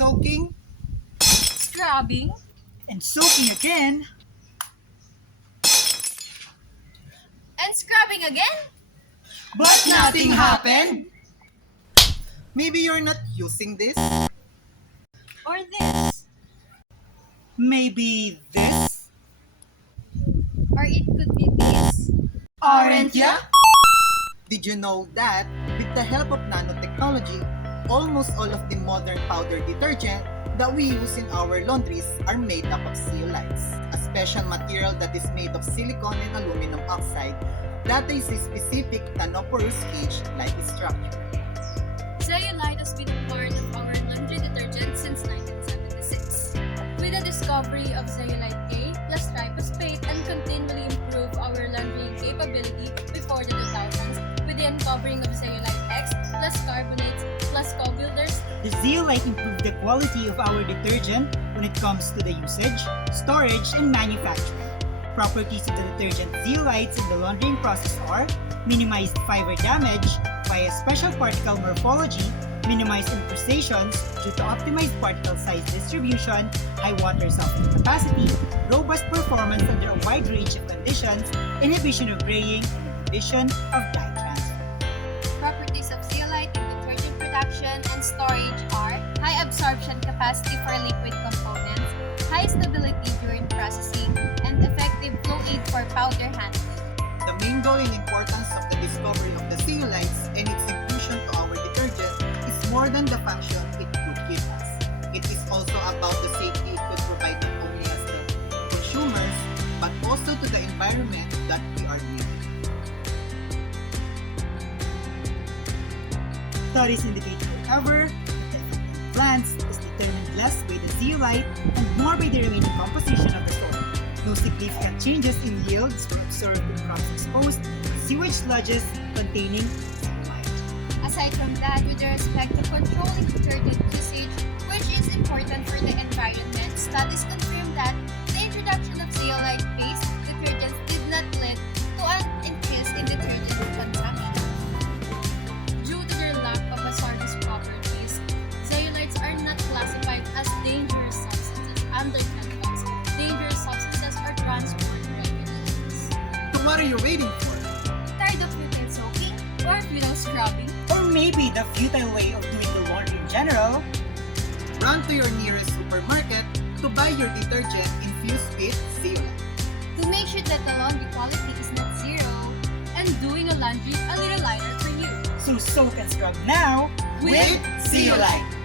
soaking, Scrubbing, and soaking again. and scrubbing again? but nothing happened? Maybe you're not using this? Or this? Maybe this? Or it could be this? Aren't ya? Did you know that with the help of nanotechnology, almost all of the modern powder detergent that we use in our laundries are made up of zeolites, a special material that is made of silicon and aluminum oxide that is a specific nanoporous cage-like structure. Zeolite has been a part of our laundry detergent since 1976. With the discovery of Zeolite A plus triphosphate and continually improve our laundering capability before the 2000s with the uncovering of Zeolite X plus carbonates plus co-builders. The zeolite improved the quality of our detergent when it comes to the usage, storage, and manufacturing. Properties of the detergent zeolites in the laundering process are minimized fiber damage via special particle morphology, minimized incrustations due to optimized particle size distribution, high water softening capacity, robust performance under a wide range of conditions, inhibition of graying, and inhibition of dye transfer. Properties of zeolite in detergent production and storage are high absorption capacity for liquid components, high stability during processing, and effective flow aid for powder handling. The main goal and importance of the discovery of the zeolites and its inclusion to our detergent is more than the function it could give us. It is also about the safety it could provide not only as the consumers, but also to the environment that we are living. Studies indicate, however, that the effect on plants is determined less by the zeolite and more by the remaining composition of the soil. No significant changes in yields were observed in crops exposed to sewage sludges containing zeolite. Aside from that, with respect to controlling detergent usage, which is important for the environment, studies confirm that the introduction of zeolite-based detergents did not lead to an increase in detergent consumption. Due to their lack of hazardous properties, zeolites are not classified as dangerous substances under chemicals, dangerous substances, or transport regulations. So what are you waiting for? Tired of futile soaking or futile scrubbing? Or maybe the futile way of doing the laundry in general. Run to your nearest supermarket to buy your detergent infused with zeolite. To make sure that the laundry quality is not zero and doing a laundry a little lighter for you. So soak and scrub now With zeolite!